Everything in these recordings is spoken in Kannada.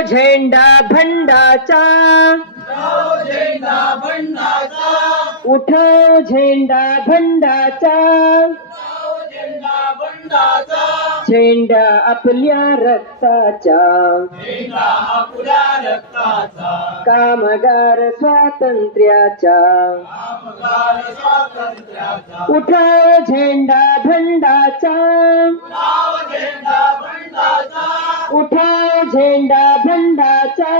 झेंडा भंडाचा. झेंडा बंडाचा उठाव झेंडा भंडाचा. झेंडा बंडाचा झेंडा आपल्या रक्ताच्या झेंडा आपल्या रक्ताचा कामगार स्वातंत्र्याच्या कामगार स्वातंत्र्याचा उठाव झेंडा भंडाचा नाव झेंडा बंडाचा उठाव झेंडा भंडाचा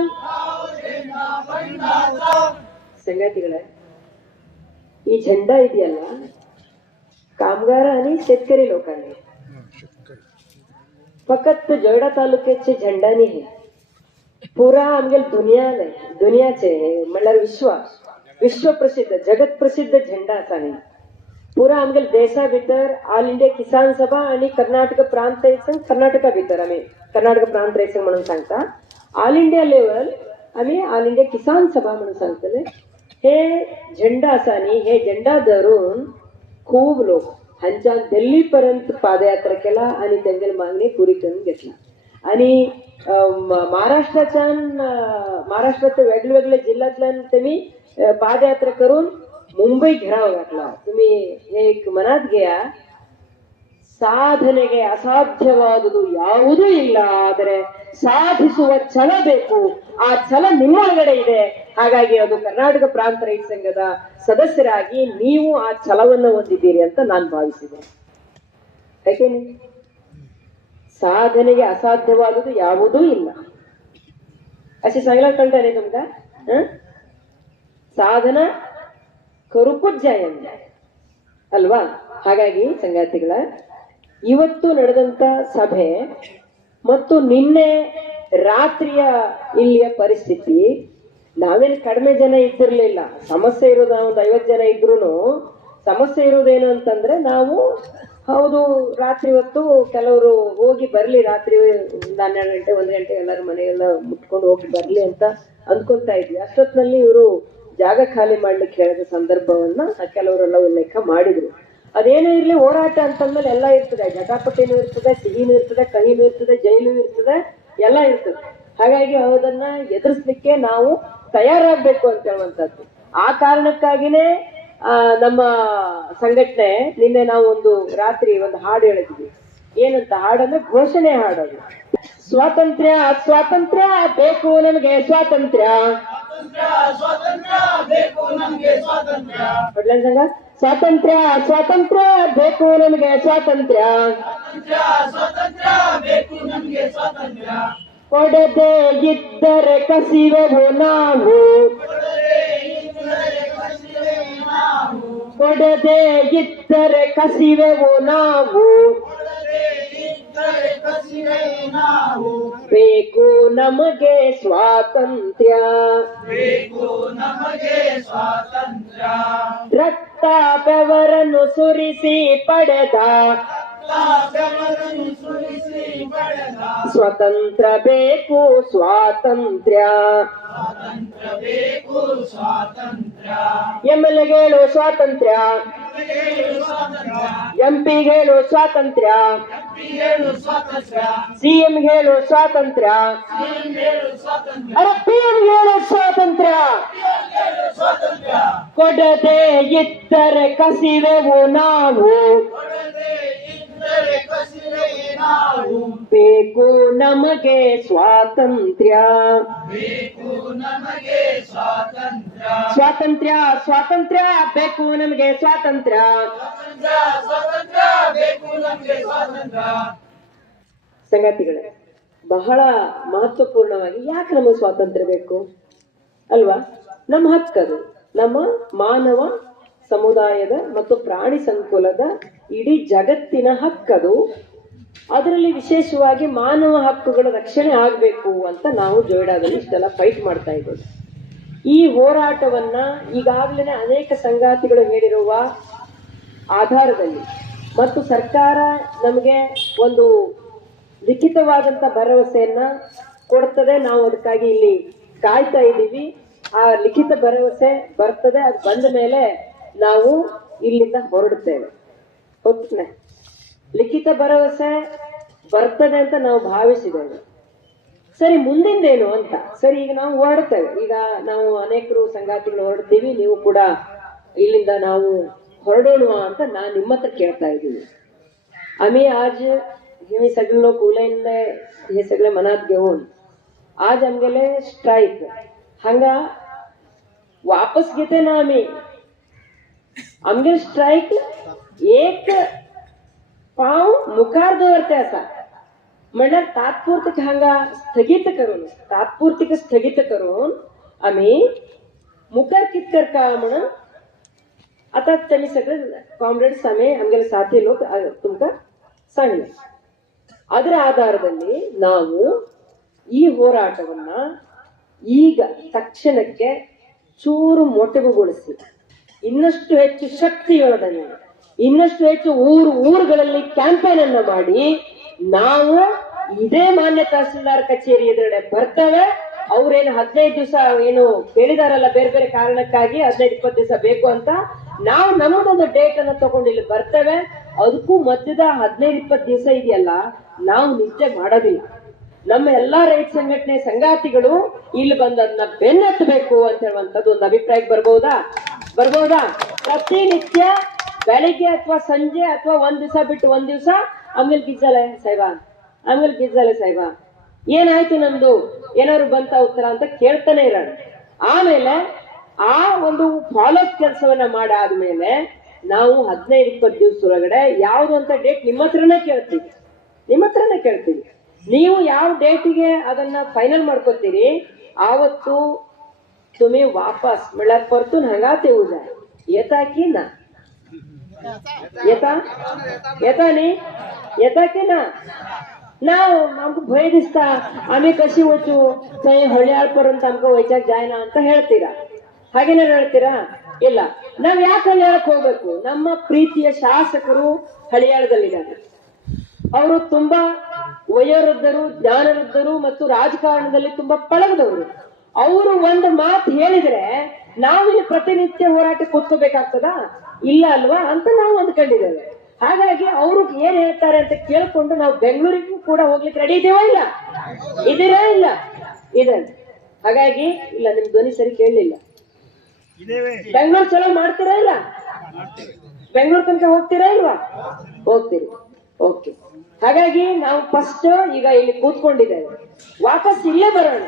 नाव झेंडा बंडाचा ಸಂಗತಿಗಳ ಈ झेंडा ಇದೆಯಲ್ಲ कामगार आणि शेतकरी लोकांनी. फक्त जोयडा तालुक्याचे झेंडा हे पुरा आमगेल दुनिया नाही दुनियाचे म्हणल्यार विश्व विश्व प्रसिद्ध जगत प्रसिद्ध झेंडा असा नाही. पुरा आमगेल देशा भितर ऑल इंडिया किसान सभा आणि कर्नाटक प्रांत रैसंघ कर्नाटका भितर आम्ही कर्नाटक प्रांत रैसंघ म्हणून सांगता. ऑल इंडिया लेवल आम्ही ऑल इंडिया किसान सभा म्हणून सांगतले हे झेंडा असा न्ही हे झेंडा धरून खूप लोक ह्यांच्या दिल्लीपर्यंत पादयात्रा केला आणि त्यांच्या मागणी पुरी करून घेतला आणि अं, म- महाराष्ट्राच्यान अं, महाराष्ट्राच्या वेगवेगळ्या जिल्ह्यातल्यान त्यांनी अं, पादयात्रा करून मुंबई घेराव घातला तुम्ही हे एक ಮನದ್ घ्या ಸಾಧನೆಗೆ ಅಸಾಧ್ಯವಾದುದು ಯಾವುದೂ ಇಲ್ಲ ಆದರೆ ಸಾಧಿಸುವ ಛಲ ಬೇಕು ಆ ಛಲ ನಿಮ್ಮ ಒಳಗಡೆ ಇದೆ ಹಾಗಾಗಿ ಅದು ಕರ್ನಾಟಕ ಪ್ರಾಂತ ರೈತ ಸಂಘದ ಸದಸ್ಯರಾಗಿ ನೀವು ಆ ಛಲವನ್ನು ಹೊಂದಿದ್ದೀರಿ ಅಂತ ನಾನು ಭಾವಿಸಿದೆ ಯಾಕೇನೆ ಸಾಧನೆಗೆ ಅಸಾಧ್ಯವಾದುದು ಯಾವುದೂ ಇಲ್ಲ. ಅಷ್ಟೇ ಸಂಗಲ ಕಂಡಾರೆ ನಮ್ಗ ಸಾಧನ ಕರುಪುಜ್ಜಯ ಅಲ್ವಾ? ಹಾಗಾಗಿ ಸಂಗಾತಿಗಳ, ಇವತ್ತು ನಡೆದಂತ ಸಭೆ ಮತ್ತು ನಿನ್ನೆ ರಾತ್ರಿಯ ಇಲ್ಲಿಯ ಪರಿಸ್ಥಿತಿ ನಾವೇನು ಕಡಿಮೆ ಜನ ಇದ್ದಿರ್ಲಿಲ್ಲ. ಸಮಸ್ಯೆ ಇರೋದು ಒಂದು ಐವತ್ತು ಜನ ಇದ್ರು ಸಮಸ್ಯೆ ಇರೋದೇನು ಅಂತಂದ್ರೆ ನಾವು ಹೌದು ರಾತ್ರಿ ಹೊತ್ತು ಕೆಲವರು ಹೋಗಿ ಬರ್ಲಿ, ರಾತ್ರಿ ಹನ್ನೆರಡು ಗಂಟೆ, ಒಂದು ಗಂಟೆ ಎಲ್ಲರ ಮನೆಯೆಲ್ಲ ಮುಟ್ಕೊಂಡು ಹೋಗಿ ಬರ್ಲಿ ಅಂತ ಅಂದ್ಕೊಳ್ತಾ ಇದ್ವಿ. ಅಷ್ಟೊತ್ತಿನಲ್ಲಿ ಇವರು ಜಾಗ ಖಾಲಿ ಮಾಡ್ಲಿಕ್ಕೆ ಹೇಳಿದ ಸಂದರ್ಭವನ್ನ ಕೆಲವರೆಲ್ಲ ಉಲ್ಲೇಖ ಮಾಡಿದ್ರು. ಅದೇನೇ ಇರ್ಲಿ, ಹೋರಾಟ ಅಂತಂದ್ಮೇಲೆ ಎಲ್ಲ ಇರ್ತದೆ. ಜಟಾಪಟಿನೂ ಇರ್ತದೆ, ಸಿಹಿನೂ ಇರ್ತದೆ, ಕಹಿನೂ ಇರ್ತದೆ, ಜೈಲು ಇರ್ತದೆ, ಎಲ್ಲ ಇರ್ತದೆ. ಹಾಗಾಗಿ ಅದನ್ನ ಎದುರಿಸ್ಲಿಕ್ಕೆ ನಾವು ತಯಾರಾಗ್ಬೇಕು ಅಂತ ಹೇಳುವಂಥದ್ದು. ಆ ಕಾರಣಕ್ಕಾಗಿನೇ ನಮ್ಮ ಸಂಘಟನೆ ನಿನ್ನೆ ನಾವು ಒಂದು ರಾತ್ರಿ ಒಂದು ಹಾಡು ಹೇಳಿದ್ವಿ. ಏನಂತ ಹಾಡಂದ್ರೆ ಘೋಷಣೆ ಹಾಡೋದು ಸ್ವಾತಂತ್ರ್ಯ ಸ್ವಾತಂತ್ರ್ಯ ಬೇಕು ನಮಗೆ ಸ್ವಾತಂತ್ರ್ಯ. ಸಂಘ? ಸ್ವಾತಂತ್ರ್ಯ ಸ್ವಾತಂತ್ರ್ಯ ಬೇಕು ನಮಗೆ ಸ್ವಾತಂತ್ರ್ಯ ಸ್ವಾತಂತ್ರ್ಯ ಬೇಕು ನಮಗೆ ಸ್ವಾತಂತ್ರ್ಯ. ಕೊಡದೆ ಇದ್ದರೆ ಕಸಿವೆವು ನಾವು. ಕೊಡದೆ ಇದ್ದರೆ ಕಸಿವೆವು ನಾವು. ಬೇಕು ನಮಗೆ ಸ್ವಾತಂತ್ರ್ಯ. ರಕ್ತ ಬೆವರನ್ನು ಸುರಿಸಿ ಪಡೆದ. ಸ್ವತಂತ್ರ ಬೇಕು ಸ್ವಾತಂತ್ರ್ಯ. ಸ್ವಾತಂತ್ರ್ಯ ಬೇಕು ಸ್ವಾತಂತ್ರ್ಯ. ಎಂಪಿಗಳು ಸ್ವಾತಂತ್ರ್ಯ. ಹೇಳು ಸ್ವಾತಂತ್ರ್ಯ. ಸಿಎಂಗಳು ಸ್ವಾತಂತ್ರ್ಯ. ಹೇಳು ಸ್ವಾತಂತ್ರ್ಯ. ಅರೆ ಸ್ವಾತಂತ್ರ್ಯ. ಹೇಳು ಸ್ವಾತಂತ್ರ್ಯ. ಕೊಡದೆ ಇದ್ದರೆ ಕಸಿವೆವು ನಾವು. ಬೇಕು ನಮಗೆ ಸ್ವಾತಂತ್ರ್ಯ. ಸ್ವಾತಂತ್ರ್ಯ ಸ್ವಾತಂತ್ರ್ಯ ಬೇಕು ನಮಗೆ ಸ್ವಾತಂತ್ರ್ಯ. ಸಂಗತಿಗಳೇ, ಬಹಳ ಮಹತ್ವಪೂರ್ಣವಾಗಿ ಯಾಕೆ ನಮಗೆ ಸ್ವಾತಂತ್ರ್ಯ ಬೇಕು? ಅಲ್ವಾ? ನಮ್ಮ ಹಕ್ಕದು, ನಮ್ಮ ಮಾನವ ಸಮುದಾಯದ ಮತ್ತು ಪ್ರಾಣಿ ಸಂಕುಲದ ಇಡೀ ಜಗತ್ತಿನ ಹಕ್ಕದು. ಅದರಲ್ಲಿ ವಿಶೇಷವಾಗಿ ಮಾನವ ಹಕ್ಕುಗಳ ರಕ್ಷಣೆ ಆಗಬೇಕು ಅಂತ ನಾವು ಜೋಯ್ಡಾದಲ್ಲಿ ಇಷ್ಟೆಲ್ಲ ಫೈಟ್ ಮಾಡ್ತಾ ಇದ್ದೇವೆ. ಈ ಹೋರಾಟವನ್ನ ಈಗಾಗಲೇ ಅನೇಕ ಸಂಗಾತಿಗಳು ಹೇಳಿರುವ ಆಧಾರದಲ್ಲಿ ಮತ್ತು ಸರ್ಕಾರ ನಮಗೆ ಒಂದು ಲಿಖಿತವಾದಂತ ಭರವಸೆಯನ್ನ ಕೊಡ್ತದೆ. ನಾವು ಅದಕ್ಕಾಗಿ ಇಲ್ಲಿ ಕಾಯ್ತಾ ಇದ್ದೀವಿ. ಆ ಲಿಖಿತ ಭರವಸೆ ಬರ್ತದೆ. ಅದು ಬಂದ ಮೇಲೆ ನಾವು ಇಲ್ಲಿಂದ ಹೊರಡುತ್ತೇವೆ. ಓಕೆ ಲಿಖಿತ ಭರವಸೆ ಬರ್ತದೆ ಅಂತ ನಾವು ಭಾವಿಸಿದ್ದೇವೆ ಸರಿ ಮುಂದಿಂದೇನು ಅಂತ ಸರಿ ಈಗ ನಾವು ಹೊರಡ್ತೇವೆ ಈಗ ನಾವು ಅನೇಕರು ಸಂಗಾತಿಗಳು ಹೊರಡ್ತೀವಿ ನೀವು ಕೂಡ ಇಲ್ಲಿಂದ ನಾವು ಹೊರಡೋಣ ಅಂತ ನಾನು ನಿಮ್ಮ ಹತ್ರ ಕೇಳ್ತಾ ಇದ್ದೀನಿ आम्ही आज हे सगळे लोक उलयल्ले हे सगळे मनात घेऊन आज आमगेले स्ट्राईक हांगा वापस घेते ना आम्ही आमगे स्ट्राईक एक पाव मुखार दवरते असा म्हणल्यार तात्पुरते हांगा स्थगित करून तात्पुरतीक स्थगित करून आम्ही मुखार कित करता म्हणून आता त्यांनी सगळे ಕಾಮ್ರೇಡ್ಸ್ ಆಮೆ ಆಮೇಲೆ ಸಾಥಿ ಲೋಕ ತುಮಕ सांगले ಅದರ ಆಧಾರದಲ್ಲಿ ನಾವು ಈ ಹೋರಾಟವನ್ನ ಈಗ ತಕ್ಷಣಕ್ಕೆ ಚೂರು ಮೊಟಕುಗೊಳಿಸಿ ಇನ್ನಷ್ಟು ಹೆಚ್ಚು ಶಕ್ತಿಯೊಳದಲ್ಲಿ ಇನ್ನಷ್ಟು ಹೆಚ್ಚು ಊರು, ಊರುಗಳಲ್ಲಿ ಕ್ಯಾಂಪೇನ್ ಅನ್ನು ಮಾಡಿ ನಾವು ಇದೇ ಮಾನ್ಯ ತಹಸೀಲ್ದಾರ್ ಕಚೇರಿ ಎದುರುಗಡೆ ಬರ್ತೇವೆ. ಅವ್ರೇನು ಹದಿನೈದು ದಿವಸ ಏನು ಕೇಳಿದಾರಲ್ಲ ಬೇರೆ ಬೇರೆ ಕಾರಣಕ್ಕಾಗಿ ಹದಿನೈದು, ಇಪ್ಪತ್ತು ದಿವಸ ಬೇಕು ಅಂತ ನಾವು ನಮ್ಮದೊಂದು ಡೇಟ್ ಅನ್ನು ತಗೊಂಡು ಇಲ್ಲಿ ಬರ್ತೇವೆ. ಅದಕ್ಕೂ ಮಧ್ಯದ ಹದಿನೈದು, ಇಪ್ಪತ್ತು ದಿವಸ ಇದೆಯಲ್ಲ, ನಾವು ನಿಷ್ಠೆ ಮಾಡೋದಿಲ್ಲ. ನಮ್ಮ ಎಲ್ಲಾ ರೈತ ಸಂಘಟನೆ ಸಂಗಾತಿಗಳು ಇಲ್ಲಿ ಬಂದದನ್ನ ಬೆನ್ನತ್ತಬೇಕು ಅಂತ ಹೇಳುವಂತದ್ದು ಒಂದು ಅಭಿಪ್ರಾಯಕ್ಕೆ ಬರ್ಬೋದಾ? ಬರ್ಬೋದಾ? ಪ್ರತಿನಿತ್ಯ ಬೆಳಿಗ್ಗೆ ಅಥವಾ ಸಂಜೆ ಅಥವಾ ಒಂದ್ ದಿವಸ ಬಿಟ್ಟು ಒಂದ್ ದಿವಸ ಆಮೇಲೆ ಗಿಜ್ಜಲೆ ಸಾಹೇಬ ಆಮೇಲೆ ಗಿಜ್ಜಲೆ ಸಾಹೇಬ ಏನಾಯ್ತು ನಮ್ದು ಏನಾದ್ರು ಬಂತ ಉತ್ತರ ಅಂತ ಕೇಳ್ತಾನೆ ಇರೋಣ ಆಮೇಲೆ ಆ ಒಂದು ಫಾಲೋ ಕೆಲಸವನ್ನ ಮಾಡಾದ್ಮೇಲೆ ನಾವು ಹದಿನೈದು ಇಪ್ಪತ್ತು ದಿವಸ ಒಳಗಡೆ ಯಾವ್ದು ಅಂತ ಡೇಟ್ ನಿಮ್ಮ ಹತ್ರನೇ ಕೇಳ್ತೀವಿ ನಿಮ್ಮ ಹತ್ರನೇ ಕೇಳ್ತೀವಿ ನೀವು ಯಾವ ಡೇಟಿಗೆ ಅದನ್ನ ಫೈನಲ್ ಮಾಡ್ಕೋತೀರಿ ಆವತ್ತು तुम्ही वापस म्हळ्यार परतून हांगा येऊ जाय येता की ना येता येता न्ही येता की ना ना आमकां भंय दिसता आमी कशी वचू थंय हळयाळ पर्यंत आमकां वयच्याक जायना ಅಂತ ಹೇಳ್ತೀರಾ ಹಾಗೇನಾರು ಹೇಳ್ತೀರಾ ಇಲ್ಲ ನಾವ್ ಯಾಕೆ ಹಳಿಯಾಳಕ್ಕೆ ಹೋಗ್ಬೇಕು ನಮ್ಮ ಪ್ರೀತಿಯ ಶಾಸಕರು ಹಳಿಯಾಳದಲ್ಲಿದ್ದಾರೆ ಅವರು ತುಂಬಾ ವಯೋವೃದ್ಧರು ಜ್ಞಾನವೃದ್ಧರು ಮತ್ತು ರಾಜಕಾರಣದಲ್ಲಿ ತುಂಬಾ ಪಳಗದವರು ಅವರು ಒಂದು ಮಾತು ಹೇಳಿದ್ರೆ ನಾವಿಲ್ಲಿ ಪ್ರತಿನಿತ್ಯ ಹೋರಾಟಕ್ಕೆ ಕೂತ್ಕೋಬೇಕಾಗ್ತದ ಇಲ್ಲ ಅಲ್ವಾ ಅಂತ ನಾವು ಅಂದ್ಕೊಂಡಿದ್ದೇವೆ. ಹಾಗಾಗಿ ಅವರು ಏನ್ ಹೇಳ್ತಾರೆ ಅಂತ ಕೇಳ್ಕೊಂಡು ನಾವು ಬೆಂಗಳೂರಿಗೂ ಕೂಡ ಹೋಗ್ಲಿಕ್ಕೆ ರೆಡಿ ಇದೇವೋ ಇಲ್ಲ? ಇದೀರಾ ಇಲ್ಲ? ಇದೆ ಹಾಗಾಗಿ ಇಲ್ಲ ನಿಮ್ ಧ್ವನಿ ಸರಿ ಕೇಳಲಿಲ್ಲ. ಬೆಂಗಳೂರು ಚಲೋ ಮಾಡ್ತೀರಾ ಇಲ್ಲ? ಬೆಂಗಳೂರು ತನಕ ಹೋಗ್ತೀರಾ ಇಲ್ವಾ? ಹೋಗ್ತೀರಿ. ಓಕೆ ಹಾಗಾಗಿ ನಾವು ಫಸ್ಟ್ ಈಗ ಇಲ್ಲಿ ಕೂತ್ಕೊಂಡಿದ್ದೇವೆ. ವಾಪಸ್ ಇಲ್ಲೇ ಬರೋಣ.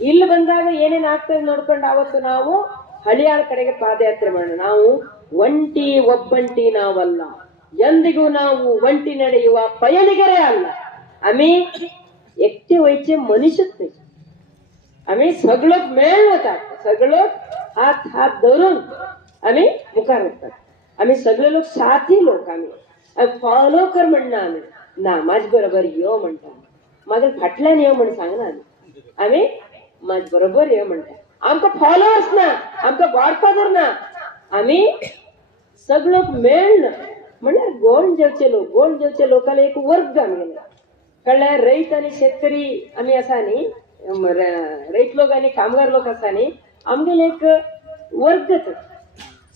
ಇಲ್ಲಿ ಬಂದಾಗ ಏನೇನ್ ಆಗ್ತದೆ ನೋಡ್ಕೊಂಡು ಅವತ್ತು ನಾವು ಹಳಿಯಾಳ ಕಡೆಗೆ ಪಾದಯಾತ್ರೆ ಮಾಡೋಣ. ನಾವು ಒಂಟಿ ಒಬ್ಬಂಟಿ ನಾವಲ್ಲ ಎಂದಿಗೂ ನಾವು ಒಂಟಿ ನಡೆಯುವ ಪಯಣಿಗರೇ ಅಲ್ಲ आम्ही एकटे व्हायचे मनुष्यच नाही आम्ही सगळं मेळ होतात सगळं हात हात धरून आम्ही मुखार होतात आम्ही सगळे लोक साथी लोक आम्ही फॉलो कर म्हणणं आम्ही ना माझ बरोबर यो म्हणटा माझ्या फाटल्यान यो म्हण सांग ना आम्ही आम्ही माझ बरोबर यो म्हणटा आमकां फॉलोअर्स ना आमकां गॉडफादर ना आम्ही सगळं मेळन म्हणल्यार गोंड जेवचे लोक गोंड जेवचे लोकांना एक वर्ग आम्ही कळलं रईत आनी शेतकरी आमी असा न्ही रईत लोक आनी कामगार लोक आसा न्ही आमगेलो एक वर्ग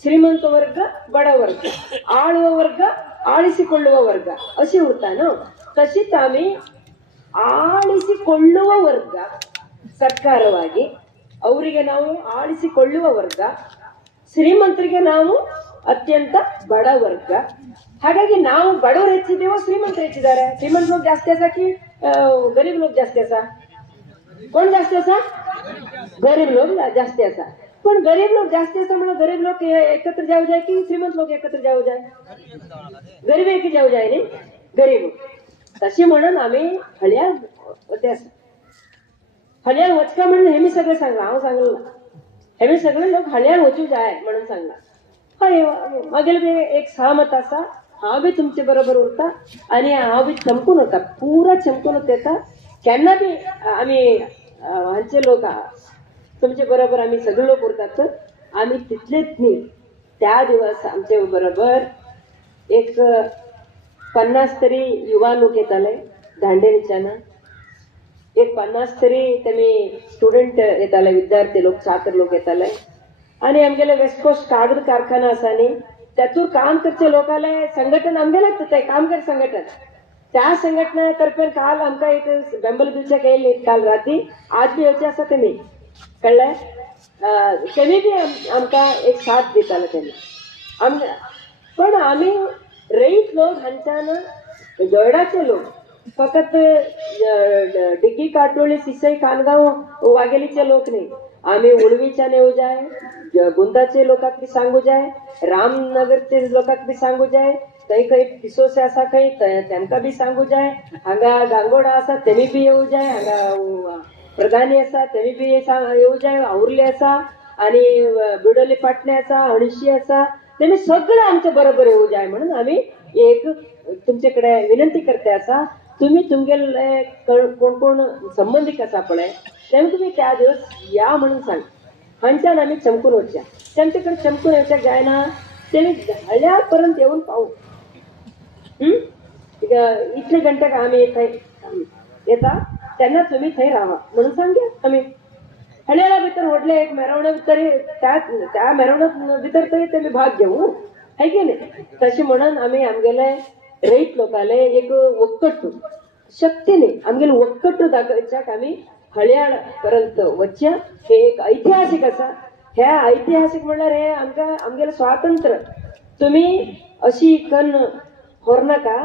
श्रीमंत वर्ग बड वर्ग आळव वर्ग ವರ್ಗ ಆಳಿಸಿಕೊಳ್ಳುವ ವರ್ಗ ಅಶಿ ಉರ್ತಾನು ತಶಿ ತಾಮಿ ಆಳಿಸಿಕೊಳ್ಳುವ ವರ್ಗ ಸರ್ಕಾರವಾಗಿ ಅವರಿಗೆ ನಾವು ಆಳಿಸಿಕೊಳ್ಳುವ ವರ್ಗ ಶ್ರೀಮಂತರಿಗೆ ನಾವು ಅತ್ಯಂತ ಬಡ ವರ್ಗ ಹಾಗಾಗಿ ನಾವು ಬಡವರು ಹೆಚ್ಚಿದ್ದೇವೋ ಶ್ರೀಮಂತರು ಹೆಚ್ಚಿದ್ದಾರೆ ಶ್ರೀಮಂತ लोक ಜಾಸ್ತಿ असा की अं, गरीब लोक जास्ती असा कोण जास्ती असा गरीब लोक जास्ती असा पण गरीब लोक जास्ती असा म्हणून गरीब लोक ए- एकत्र जाऊ जाय की श्रीमंत लोक एकत्र जाऊ जाय गरीब एकी जाऊ जाय न्ही गरीब तशी म्हणून आम्ही हळ्या होते असं हळ्यार वचका म्हणून हेमी सगळे सांगला हांव सांगलो हे हेमी सगळे लोक हल्या वचू जाय म्हणून सांगला हय मागीर बी एक सहमत आसा हांव बी तुमचे बरोबर उरता आनी हांव बी चमकून होता पुरा चमकून येता. केन्ना बी आमी हांचे लोक आहा तुमचे बरोबर आम्ही सगळे लोक उरतात आम्ही तिथलेच न्ही त्या दिवस आमचे बरोबर एक पन्नास तरी युवा लोक येताले दांडेलीच्यान एक पन्नास तरी तेमी स्टुडंट येताले विद्यार्थी लोक छात्र लोक येताले आणि आमगेले वेस्ट कोस्ट कागद कारखाना आसा न्ही त्यातून काम करचे लोकाले संघटन आमगेलेच ते कामगार संघटन. त्या संघटनेतर्फे काल आमका एक बेंबल दिवच्या काही काल राती. आज बी येवचे आसा तेमी कळ्ळें अं, तेमी बी आमकां एक साथ दिताले तेमी आम पण आम्ही रईत लोक हांच्यान जोयडाचे लोक फकत डिग्गी काटोळी सिसई खानगाव वाघेलीचे लोक नाही. आम्ही उळवीच्या नेऊ जाय गुंदाचे लोकांक बी सांगू जाय रामनगरचे लोकांक बी सांगू जाय थंय खंय पिसोसे आसा खंय त- बी सांगू जाय हांगा गांगोडा आसा तेमी बी येवं जाय हांगा प्रधानी आसा तेमी बी सा- येवं जाय आवरले आसा आणि बिडोली पाटणे आसा अणशी आसा तेमी सगळे आमच्या बरोबर येवं जाय म्हणून आम्ही एक तुमचे कडेन विनंती करते आसा तुम्ही तुमगेले कोण कोण कोण संबंधीक आसा पळय तेमकां तुम्ही त्या दिवस या म्हणून सांग. हांच्यान आमी चमकून वचया तेंचे कडेन चमकून येवच्याक जायना तेमी झाल्या पर्यंत येवन पावू इतले गंटेक आमी थंय येता तेन्ना तुमी थंय रावा म्हणून सांगया आमी हळ्याला भितर व्हडले एक मेरवण तरी त्या त्या मेरवणूक भितर तरी तेमी भाग घेऊ. है की नाही? तशें म्हणून आमी आमगेले रईत लोकाले एक ಒಕ್ಕಟ್ಟು शक्तीने आमगेले ಒಕ್ಕಟ್ಟು दाखोवच्याक आमी हळयाळ पर्यंत वचया हे एक ऐतिहासीक आसा ह्या ऐतिहासीक म्हणल्यार हे आमकां आमगेलें स्वातंत्र्य तुमी अशी कन्न व्हरनाका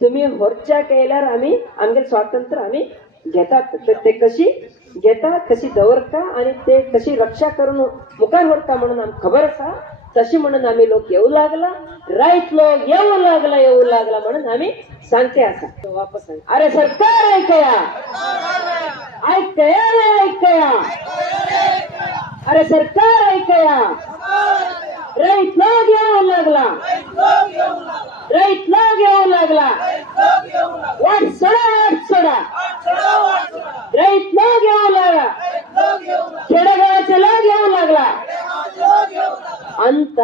तुम्ही व्हरच्या केल्यार आमी आमगे स्वातंत्र्य आमी घेतात तर ते कशी घेता कशी दवरता आणि ते कशी रक्षा करून मुखार व्हरता म्हणून आमकां खबर आसा तशी म्हणून आम्ही लोक येऊ लागला राईत लोक येऊ लागला येऊ लागला म्हणून आम्ही सांगते असा वापस अरे सरकार ऐकया. ऐकया रे ऐकया. अरे सरकार ऐकया. राईट लोक येऊ लागला. राईट लोक येऊ लागला. वाट सडा वाट सडा राईट लोक येऊ लागला. खेडेगावाचे लोक येऊ ಅಂತ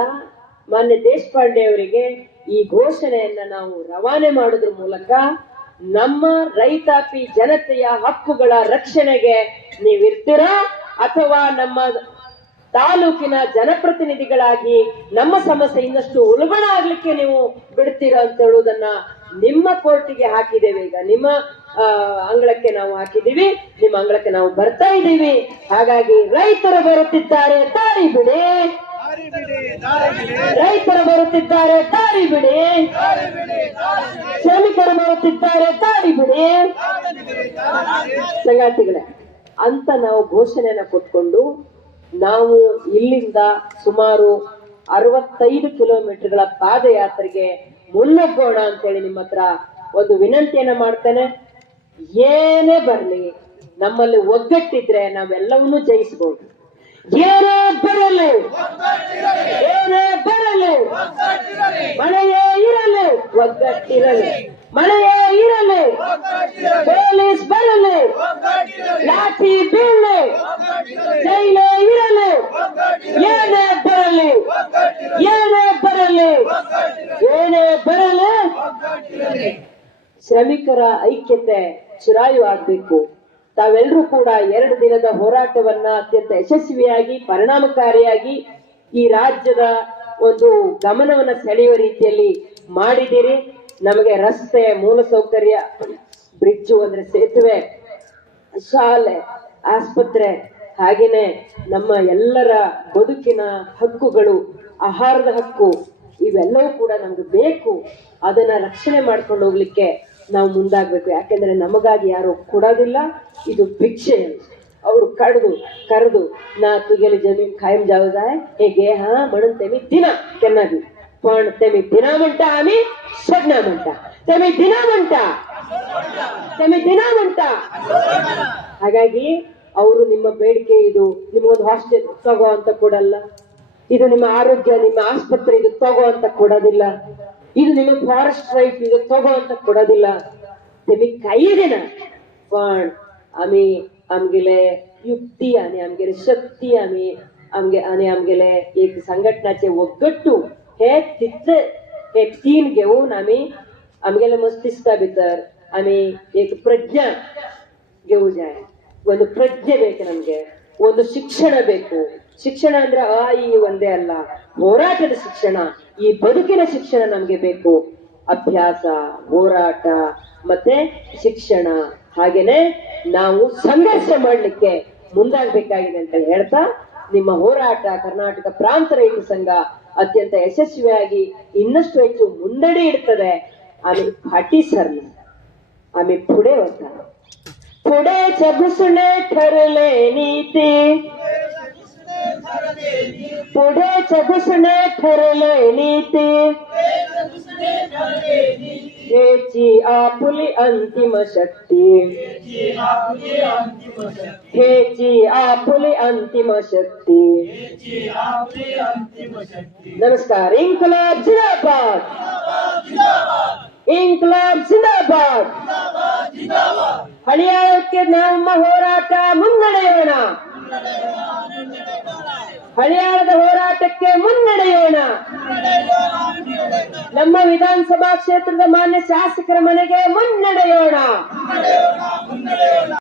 ಮಾನ್ಯ ದೇಶಪಾಂಡೆ ಅವರಿಗೆ ಈ ಘೋಷಣೆಯನ್ನ ನಾವು ರವಾನೆ ಮಾಡೋದ್ರ ಮೂಲಕ ನಮ್ಮ ರೈತಾಪಿ ಜನತೆಯ ಹಕ್ಕುಗಳ ರಕ್ಷಣೆಗೆ ನೀವಿರ್ತೀರಾ? ಅಥವಾ ನಮ್ಮ ತಾಲೂಕಿನ ಜನಪ್ರತಿನಿಧಿಗಳಾಗಿ ನಮ್ಮ ಸಮಸ್ಯೆ ಇನ್ನಷ್ಟು ಉಲ್ಬಣ ಆಗ್ಲಿಕ್ಕೆ ನೀವು ಬಿಡ್ತೀರಾ ಅಂತ ಹೇಳುವುದನ್ನ ನಿಮ್ಮ ಕೋರ್ಟಿಗೆ ಹಾಕಿದ್ದೇವೆ. ಈಗ ನಿಮ್ಮ ಅಂಗಳಕ್ಕೆ ನಾವು ಹಾಕಿದ್ದೀವಿ, ನಿಮ್ಮ ಅಂಗಳಕ್ಕೆ ನಾವು ಬರ್ತಾ ಇದ್ದೀವಿ. ಹಾಗಾಗಿ ರೈತರು ಬರುತ್ತಿದ್ದಾರೆ, ತಾಳಿ ಬಿಡಿ. ರೈತರು ಬರುತ್ತಿದ್ದಾರೆ ತಾಳಿ ಬಿಡಿ. ಶ್ರಮಿಕರು ಬರುತ್ತಿದ್ದಾರೆ ತಾಳಿ ಬಿಡಿ. ಸಂಗಾತಿಗಳೇ, ಅಂತ ನಾವು ಘೋಷಣೆಯನ್ನ ಕೊಟ್ಕೊಂಡು ನಾವು ಇಲ್ಲಿಂದ ಸುಮಾರು ಅರವತ್ತೈದು ಕಿಲೋಮೀಟರ್ಗಳ ಪಾದಯಾತ್ರೆಗೆ ಮುನ್ನುಗ್ಗೋಣ ಅಂತೇಳಿ ನಿಮ್ಮ ಹತ್ರ ಒಂದು ವಿನಂತಿಯನ್ನ ಮಾಡ್ತೇನೆ. ಏನೇ ಬರಲಿ, ನಮ್ಮಲ್ಲಿ ಒಗ್ಗಟ್ಟಿದ್ರೆ ನಾವೆಲ್ಲವನ್ನೂ ಜಯಿಸಬಹುದು ಏನೇ ಬರಲಿ ಏನೇ ಬರಲಿ ಮಳೆಯೇ ಇರಲಿ ಒಗ್ಗಟ್ಟಿರಲಿ. ಮಳೆಯೇ ಇರಲಿ ಪೊಲೀಸ್ ಬರಲಿ ಲಾಠಿ ಬೀಳಲಿ ಜೈಲೇ ಇರಲಿ. ಏನೇ ಬರಲಿ ಏನೇ ಬರಲಿ ಏನೇ ಬರಲಿ. ಶ್ರಮಿಕರ ಐಕ್ಯತೆ ಚಿರಾಯು ಆಗ್ಬೇಕು. ತಾವೆಲ್ಲರೂ ಕೂಡ ಎರಡು ದಿನದ ಹೋರಾಟವನ್ನ ಅತ್ಯಂತ ಯಶಸ್ವಿಯಾಗಿ, ಪರಿಣಾಮಕಾರಿಯಾಗಿ ಈ ರಾಜ್ಯದ ಒಂದು ಗಮನವನ್ನ ಸೆಳೆಯುವ ರೀತಿಯಲ್ಲಿ ಮಾಡಿದಿರಿ ನಮಗೆ ರಸ್ತೆ ಮೂಲಸೌಕರ್ಯ ಬ್ರಿಡ್ಜ್ ಅಂದ್ರೆ ಸೇತುವೆ, ಶಾಲೆ, ಆಸ್ಪತ್ರೆ, ಹಾಗೇನೆ ನಮ್ಮ ಎಲ್ಲರ ಬದುಕಿನ ಹಕ್ಕುಗಳು, ಆಹಾರದ ಹಕ್ಕು, ಇವೆಲ್ಲವೂ ಕೂಡ ನಮ್ಗೆ ಬೇಕು. ಅದನ್ನ ರಕ್ಷಣೆ ಮಾಡ್ಕೊಂಡು ಹೋಗ್ಲಿಕ್ಕೆ ನಾವು ಮುಂದಾಗ್ಬೇಕು ಯಾಕೆಂದ್ರೆ ನಮಗಾಗಿ ಯಾರು ಕೊಡೋದಿಲ್ಲ ಇದು ಭಿಕ್ಷೆ ಅವ್ರು ಕಡ್ದು ಕರೆದು ನಾ तुगेली जमीन कायम जाऊ जाय हे घे हा म्हणून तेमी दिना केन्ना बी पण तेमी दिना म्हणटा आम्ही सोडना म्हणटा तेमी दिना म्हणटा तेमी ದಿನ ಅಂತ ಹಾಗಾಗಿ ಅವರು ನಿಮ್ಮ ಬೇಡಿಕೆ ಇದು ನಿಮ್ಗೊಂದು ಹಾಸ್ಟೆಲ್ ತಗೋ ಅಂತ ಕೊಡಲ್ಲ ಇದು ನಿಮ್ಮ ಆರೋಗ್ಯ ನಿಮ್ಮ ಆಸ್ಪತ್ರೆ ಇದು ತಗೋ ಅಂತ ಕೊಡೋದಿಲ್ಲ ಇದು ನಿಮ್ಮ ಫಾರೆಸ್ಟ್ ರೈಟ್ ಇದು तगो ಅಂತ ಕೊಡೋದಿಲ್ಲ तेमी काही देना पण आम्ही आमगेले युक्ती आणि आमगेले शक्ती आम्ही आमगे आणि आमगेले एक संघटनाचे ಒಗ್ಗಟ್ಟು हे तितले हे तीन घेऊन आम्ही आमगेले मस्तिष्का भितर आम्ही एक प्रज्ञा घेऊ जाय ಒಂದು ಪ್ರಜ್ಞೆ ಬೇಕು ನಮ್ಗೆ ಒಂದು ಶಿಕ್ಷಣ ಬೇಕು ಶಿಕ್ಷಣ ಅಂದ್ರೆ ಆ ಈ ಒಂದೇ ಅಲ್ಲ ಹೋರಾಟದ ಶಿಕ್ಷಣ ಈ ಬದುಕಿನ ಶಿಕ್ಷಣ ನಮ್ಗೆ ಬೇಕು. ಅಭ್ಯಾಸ, ಹೋರಾಟ, ಮತ್ತೆ ಶಿಕ್ಷಣ. ಹಾಗೇನೆ ನಾವು ಸಂಘರ್ಷ ಮಾಡ್ಲಿಕ್ಕೆ ಮುಂದಾಗಬೇಕಾಗಿದೆ ಅಂತ ಹೇಳ್ತಾ ನಿಮ್ಮ ಹೋರಾಟ ಕರ್ನಾಟಕ ಪ್ರಾಂತ ರೈತ ಸಂಘ ಅತ್ಯಂತ ಯಶಸ್ವಿಯಾಗಿ ಇನ್ನಷ್ಟು ಹೆಚ್ಚು ಮುಂದಡಿ ಇಡ್ತದೆ. ಆಮೇಲೆ ಫಾಟಿ ಸರ್ आम्ही ಪುಡೆ होता ಪುಡೆ चुसणे ಕರಲೆ ನೀತಿ. पुढे चुसणे ठरले नीती. हेची आपुली अंतिम शक्ती. हेची आपुली अंतिम शक्ती. नमस्कार इन्कलाब जिंदाबाद. इन्कलाब जिंदाबाद. हरियाणा के नाम महोरा का मुंगड़े होना ಹಳಿಯಾಳದ ಹೋರಾಟಕ್ಕೆ ಮುನ್ನಡೆಯೋಣ. ನಮ್ಮ ವಿಧಾನಸಭಾ ಕ್ಷೇತ್ರದ ಮಾನ್ಯ ಶಾಸಕರ ಮನೆಗೆ ಮುನ್ನಡೆಯೋಣ.